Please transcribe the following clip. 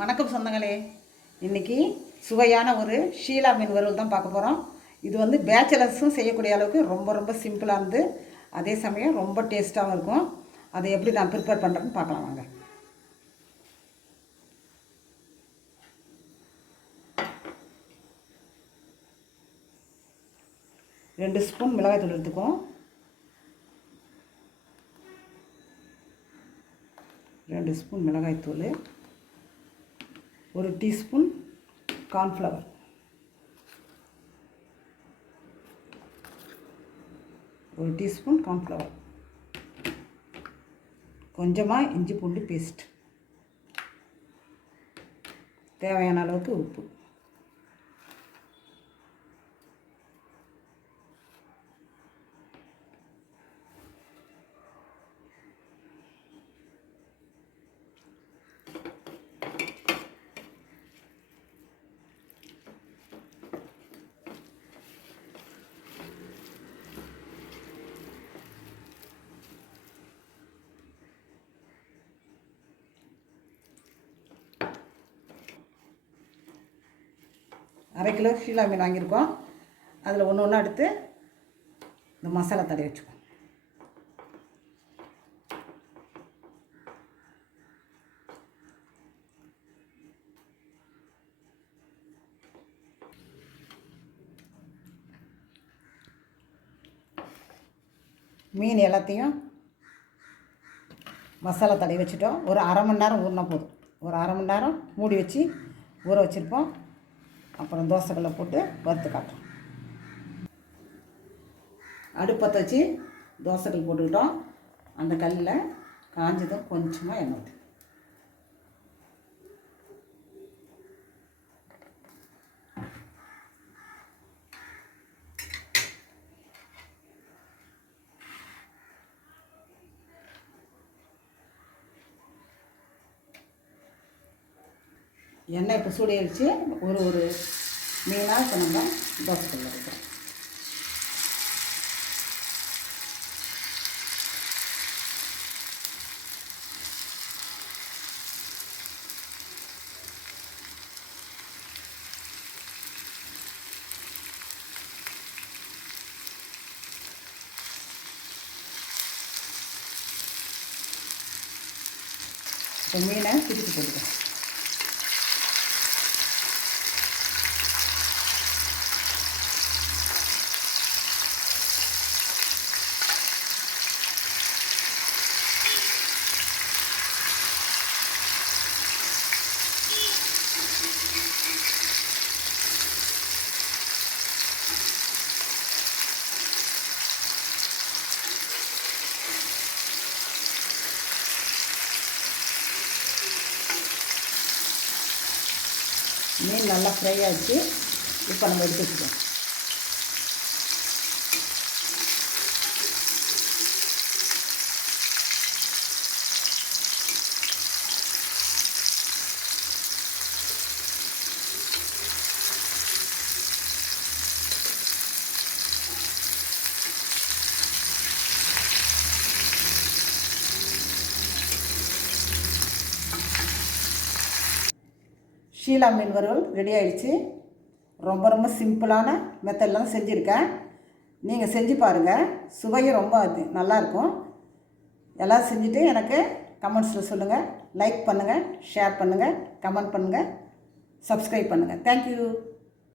வணக்கம் சொந்தங்களே. இன்றைக்கி சுவையான ஒரு ஷீலா மீன் வறுவல் தான் பார்க்க போகிறோம். இது வந்து பேச்சுலர்ஸும் செய்யக்கூடிய அளவுக்கு ரொம்ப ரொம்ப சிம்பிளாக இருந்து அதே சமயம் ரொம்ப டேஸ்ட்டாகவும் இருக்கும். அதை எப்படி நான் ப்ரிப்பேர் பண்ணுறேன்னு பார்க்கலாம் வாங்க. ரெண்டு ஸ்பூன் மிளகாய்த்தூள் எடுத்துக்குவோம். 2 ஸ்பூன் மிளகாய்த்தூள், 1 டீஸ்பூன் கார்ன்ஃப்ளவர், 1 டீஸ்பூன் கார்ன்ஃப்ளவர், கொஞ்சமாக இஞ்சி பூண்டு பேஸ்ட், தேவையான அளவுக்கு உப்பு. அரை கிலோ ஷீலா மீன் வாங்கியிருக்கோம். அதில் ஒன்று ஒன்றா எடுத்து இந்த மசாலா தடவி வச்சுக்கோம். மீன் எல்லாத்தையும் மசாலா தடவி வச்சுட்டோம். ஒரு அரை மணி நேரம் ஊறினா போதும். ஒரு அரை மணி நேரம் மூடி வச்சு ஊற வச்சுருப்போம். அப்புறம் தோசைக்கல்லை போட்டு வறுத்து காட்டுறோம். அடுப்பத்தை வச்சு தோசைக்கல் போட்டுக்கிட்டோம். அந்த கல்லில் காஞ்சதும் கொஞ்சமாக எண்ணெய் ஊற்றி எண்ணெய் இப்போ சூடாகிடுச்சு. ஒரு மீனாக இப்போ நம்ம தோசைக்கல்ல வைக்கிறோம். இப்போ மீனை பிரித்து போட்டுக்கிறோம். மீன் நல்லா ஃப்ரை ஆகிடுச்சு. இப்போ நம்ம எடுத்து வச்சுக்கோம். ஷீலா மீன் வறுவல் ரெடி ஆகிடுச்சு. ரொம்ப ரொம்ப சிம்பிளான மெத்தட்லாம் செஞ்சுருக்கேன். நீங்கள் செஞ்சு பாருங்கள். சுவையும் ரொம்ப நல்லாயிருக்கும். எல்லாம் செஞ்சுட்டு எனக்கு கமெண்ட்ஸில் சொல்லுங்கள். லைக் பண்ணுங்கள், ஷேர் பண்ணுங்கள், கமெண்ட் பண்ணுங்கள், சப்ஸ்கிரைப் பண்ணுங்கள். தேங்க்யூ.